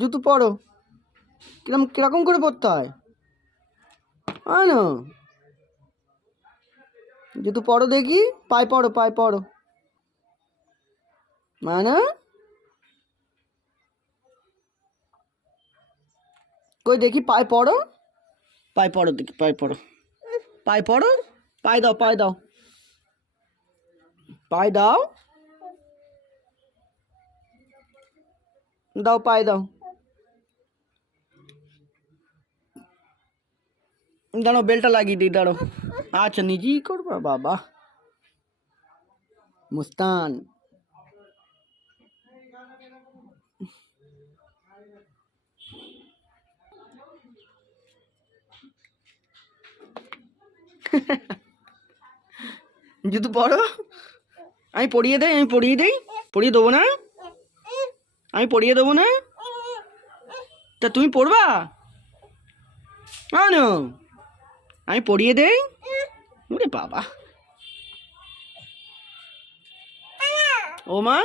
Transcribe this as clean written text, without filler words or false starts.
জুতো পরো। কিরকম করে পরতে হয়? না, জুতো পরো দেখি। পায়ে পরো, পায়ে পরো। মানে কই দেখি, পায়ে পরো। পায়ে পরো দেখি, পায়ে পরো, পায়ে পরো। পায়ে দাও, পায়ে দাও, পায়ে দাও, দাও পায়ে দাও। দাঁড়াও, বেলটা লাগিয়ে দিই, দাঁড়াও। আচ্ছা, নিজেই করবা বাবা। মুস্তান। জুতো পরো। আমি পরিয়ে দেই, আমি পরিয়ে দেই। পরিয়ে দেবো না? আমি পরিয়ে দেবো না? তা তুমি পড়বা? না, আমি পরিয়ে দেই। ওরে বাবা। ও মা।